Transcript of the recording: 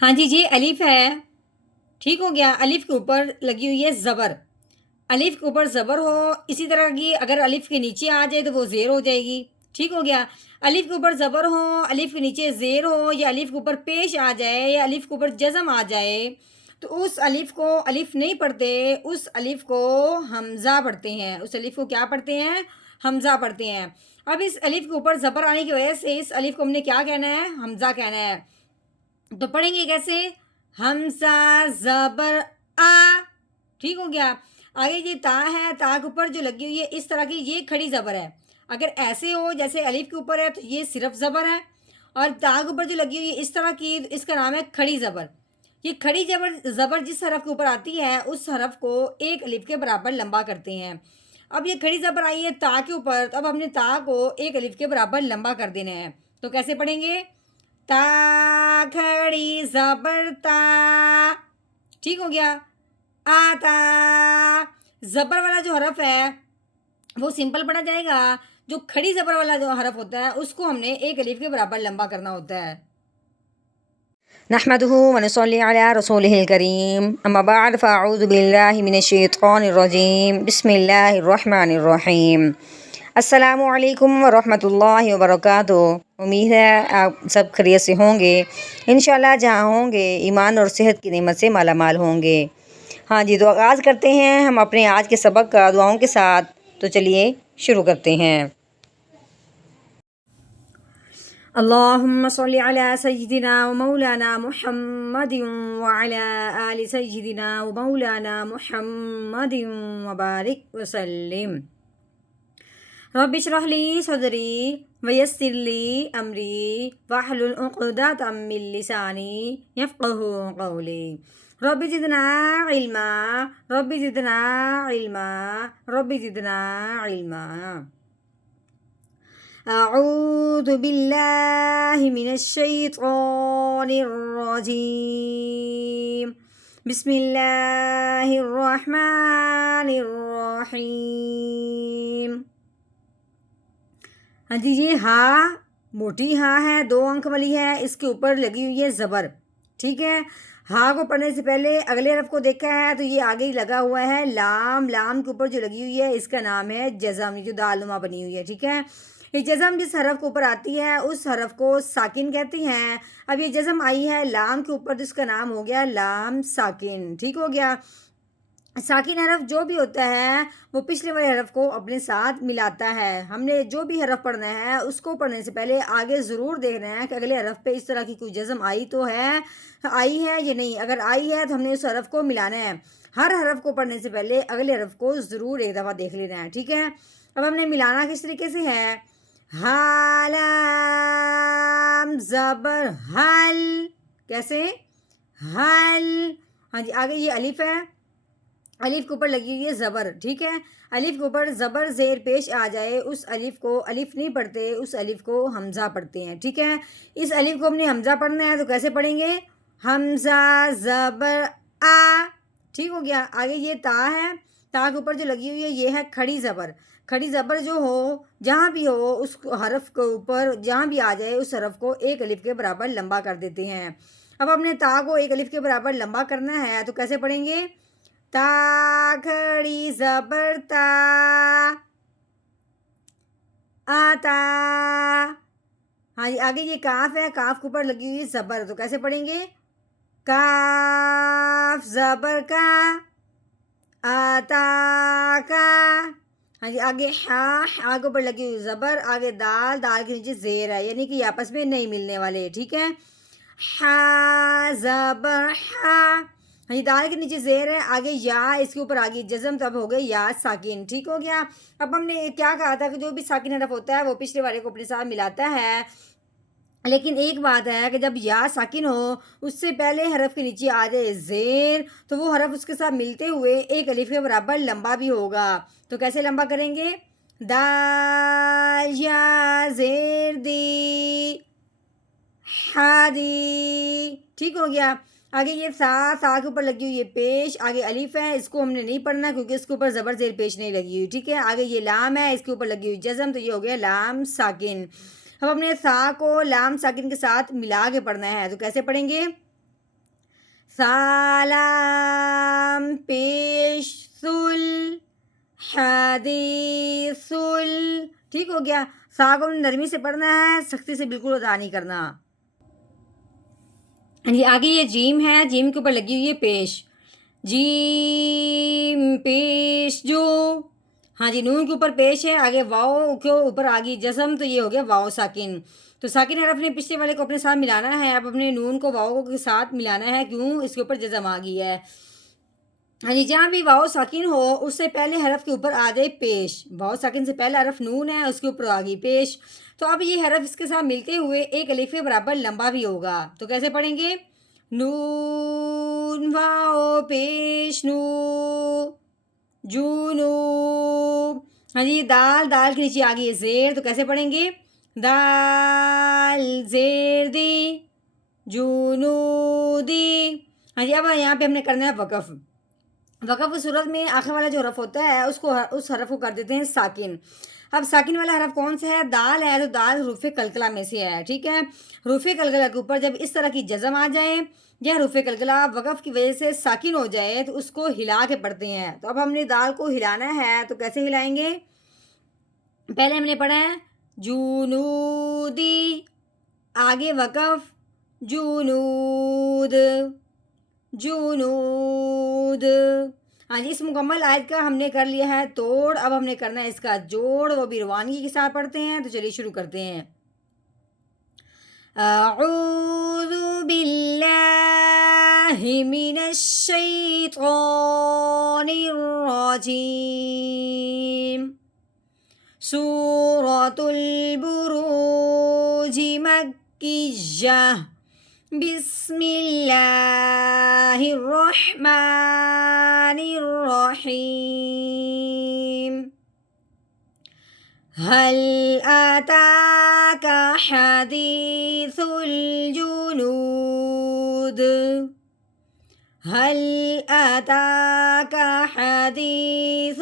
ہاں جی الف ہے، ٹھیک ہو گیا۔ الف کے اوپر لگی ہوئی ہے زبر، الف کے اوپر زبر ہو، اسی طرح کی اگر الف کے نیچے آ جائے تو وہ زیر ہو جائے گی، ٹھیک ہو گیا۔ الف کے اوپر زبر ہو، الف کے نیچے زیر ہو، یا الف کے اوپر پیش آ جائے، یا الف کے اوپر جزم آ جائے، تو اس الف کو الف نہیں پڑھتے، اس الف کو حمزہ پڑھتے ہیں۔ اس الف کو کیا پڑھتے ہیں؟ حمزہ پڑھتے ہیں۔ اب اس الف کے اوپر زبر آنے کی وجہ سے اس الف کو ہم نے کیا کہنا ہے؟ حمزہ کہنا ہے۔ تو پڑھیں گے کیسے؟ حمزہ زبر آ، ٹھیک ہو گیا۔ آگے یہ تا ہے، تا کے اوپر جو لگی ہوئی ہے اس طرح کی، یہ کھڑی زبر ہے۔ اگر ایسے ہو جیسے الف کے اوپر ہے تو یہ صرف زبر ہے، اور تا کے اوپر جو لگی ہوئی ہے اس طرح کی، اس کا نام ہے کھڑی زبر۔ یہ کھڑی زبر جس حرف کے اوپر آتی ہے اس حرف کو ایک الف کے برابر لمبا کرتے ہیں۔ اب یہ کھڑی زبر آئی ہے تا کے اوپر، تو اب ہم نے تا کو ایک الف کے برابر لمبا کر دینا ہے۔ تو کیسے پڑھیں گے؟ تا کھڑی زبر تا، ٹھیک ہو گیا۔ آتا، زبر والا جو حرف ہے وہ سمپل پڑھا جائے گا، جو کھڑی زبر والا جو حرف ہوتا ہے اس کو ہم نے ایک الف کے برابر لمبا کرنا ہوتا ہے۔ نحمده ونصلي على رسوله الكريم اما بعد فاعوذ بالله من الشیطان الرجیم بسم اللہ الرحمن الرحیم۔ السلام علیکم ورحمۃ اللہ وبرکاتہ۔ امید ہے آپ سب خیریت سے ہوں گے، انشاءاللہ جہاں ہوں گے ایمان اور صحت کی نعمت سے مالا مال ہوں گے۔ ہاں جی، تو آغاز کرتے ہیں ہم اپنے آج کے سبق کا دعاؤں کے ساتھ۔ تو چلیے شروع کرتے ہیں۔ اللہم صلی علی سیدنا و مولانا محمد وعلی آل سیدنا و مولانا محمد وبارک وسلم۔ رب اشرح لی صدری ویسر لی امری واحلل عقدۃ من لسانی یفقہوا قولی۔ رب زدنا علما، رب زدنا علما، رب زدنا علما۔ اعوذ باللہ من الشیطان الرجیم، بسم اللہ الرحمن الرحیم۔ ہاں جی یہ ہا موٹی ہا ہے، 2 انک والی ہے، اس کے اوپر لگی ہوئی ہے زبر، ٹھیک ہے۔ ہا کو پڑھنے سے پہلے اگلے حرف کو دیکھا ہے تو یہ آگے ہی لگا ہوا ہے لام، لام کے اوپر جو لگی ہوئی ہے اس کا نام ہے جزم، جو دال نما بنی ہوئی ہے، ٹھیک ہے۔ یہ جزم جس حرف کے اوپر آتی ہے اس حرف کو ساکن کہتے ہیں۔ اب یہ جزم آئی ہے لام کے اوپر تو اس کا نام ہو گیا لام ساکن، ٹھیک ہو گیا۔ ساکن حرف جو بھی ہوتا ہے وہ پچھلے والے حرف کو اپنے ساتھ ملاتا ہے۔ ہم نے جو بھی حرف پڑھنا ہے اس کو پڑھنے سے پہلے آگے ضرور دیکھنا ہے کہ اگلے حرف پہ اس طرح کی کوئی جزم آئی تو ہے، آئی ہے یا نہیں۔ اگر آئی ہے تو ہم نے اس حرف کو ملانا ہے۔ ہر حرف کو پڑھنے سے پہلے اگلے حرف کو ضرور ایک دفعہ دیکھ لینا ہے، ٹھیک ہے۔ اب ہم نے ملانا کس طریقے سے ہے؟ لام زبر حل، کیسے؟ حل۔ ہاں جی آگے یہ الف ہے، الف کے اوپر لگی ہوئی ہے زبر، ٹھیک ہے۔ الف کے اوپر زبر زیر پیش آ جائے اس الف کو الف نہیں پڑھتے، اس الف کو حمزہ پڑھتے ہیں، ٹھیک ہے۔ اس الف کو ہم نے حمزہ پڑھنا ہے تو کیسے پڑھیں گے؟ حمزہ زبر آ، ٹھیک ہو گیا۔ آگے یہ تا ہے، تا کے اوپر جو لگی ہوئی ہے یہ ہے کھڑی زبر۔ کھڑی زبر جو ہو جہاں بھی ہو اس حرف کے اوپر جہاں بھی آ جائے اس حرف کو ایک الف کے برابر لمبا کر دیتے ہیں۔ اب ہم نے تا کو ایک الف کے برابر لمبا کرنا ہے تو کیسے پڑھیں گے؟ تا کھڑی زبر تا، آتا۔ ہاں جی آگے یہ کاف ہے، کاف کے اوپر لگی ہوئی زبر، تو کیسے پڑھیں گے؟ کاف زبر کا، آتا کا۔ ہاں جی آگے ہا، ہا کے اوپر لگی ہوئی زبر، آگے دال، دال کے نیچے زیر ہے، یعنی کہ یہ آپس میں نہیں ملنے والے، ٹھیک ہے۔ ہا زبر ہا، ہاں جی دال کے نیچے زیر ہے، آگے یا، اس کے اوپر آگے جزم، تب ہو گئے یا ساکن، ٹھیک ہو گیا۔ اب ہم نے کیا کہا تھا کہ جو بھی ساکن حرف ہوتا ہے وہ پچھلے والے کو اپنے ساتھ ملاتا ہے، لیکن ایک بات ہے کہ جب یا ساکن ہو اس سے پہلے حرف کے نیچے آ جائے زیر تو وہ حرف اس کے ساتھ ملتے ہوئے ایک الف کے برابر لمبا بھی ہوگا۔ تو کیسے لمبا کریں گے؟ دال یا زیر دی ہادی، ٹھیک ہو گیا۔ آگے یہ سا، سا کے اوپر لگی ہوئی یہ پیش، آگے الف ہے، اس کو ہم نے نہیں پڑھنا کیونکہ اس کے اوپر زبر زیر پیش نہیں لگی ہوئی، ٹھیک ہے۔ آگے یہ لام ہے، اس کے اوپر لگی ہوئی جزم، تو یہ ہو گیا لام ساکن۔ اب ہم نے سا کو لام ساکن کے ساتھ ملا کے پڑھنا ہے تو کیسے پڑھیں گے؟ سلام پیش سل حدیث ال، ٹھیک ہو گیا. سا کو نرمی سے پڑھنا ہے، سختی سے بالکل ادا نہیں کرنا. جی آگے یہ جیم ہے، جیم کے اوپر لگی ہوئی ہے پیش. جیم پیش جو، ہاں جی نون کے اوپر پیش ہے، آگے واؤ کے اوپر آگی جزم، تو یہ ہو گیا واؤ ساکن. تو ساکن حرف نے پچھلے والے کو اپنے ساتھ ملانا ہے. اب اپنے نون کو واؤ کے ساتھ ملانا ہے، کیوں؟ اس کے اوپر جزم آ گئی ہے. ہاں جی جہاں بھی واؤ ساکن ہو اس سے پہلے حرف کے اوپر آ جائے پیش. واؤ ساکن سے پہلے حرف نون ہے، اس کے اوپر آ گئی پیش. تو اب یہ حرف اس کے ساتھ ملتے ہوئے ایک الف کے برابر لمبا بھی ہوگا. تو کیسے پڑھیں گے؟ نون واؤ پیش نو جنوب. ہاں جی دال، دال کے نیچے آ گئی ہے زیر، تو کیسے پڑھیں گے؟ دال زیر دی جنودی. ہاں جی اب یہاں پہ ہم نے کرنا ہے وقف. وقف کی صورت میں آخر والا جو حرف ہوتا ہے اس حرف کو کر دیتے ہیں ساکن. اب ساکن والا حرف کون سا ہے؟ دال ہے، تو دال حروف قلقلہ میں سے ہے. ٹھیک ہے، حروف قلقلہ کے اوپر جب اس طرح کی جزم آ جائے یا حروف قلقلہ وقف کی وجہ سے ساکن ہو جائے تو اس کو ہلا کے پڑھتے ہیں. تو اب ہم نے دال کو ہلانا ہے، تو کیسے ہلائیں گے؟ پہلے ہم نے پڑھا ہے جنودی، آگے وقف جنود جنود. ہاں جی اس مکمل آیت کا ہم نے کر لیا ہے توڑ. اب ہم نے کرنا ہے اس کا جوڑ، وہ بھی روانگی کے ساتھ پڑھتے ہیں. تو چلیے شروع کرتے ہیں. اعوذ باللہ من الشیطان الرجیم. سورۃ البروج مکیہ. بسم اللہ الرحمن الرحیم. هل أتاك حديث الجنود. هل أتاك حديث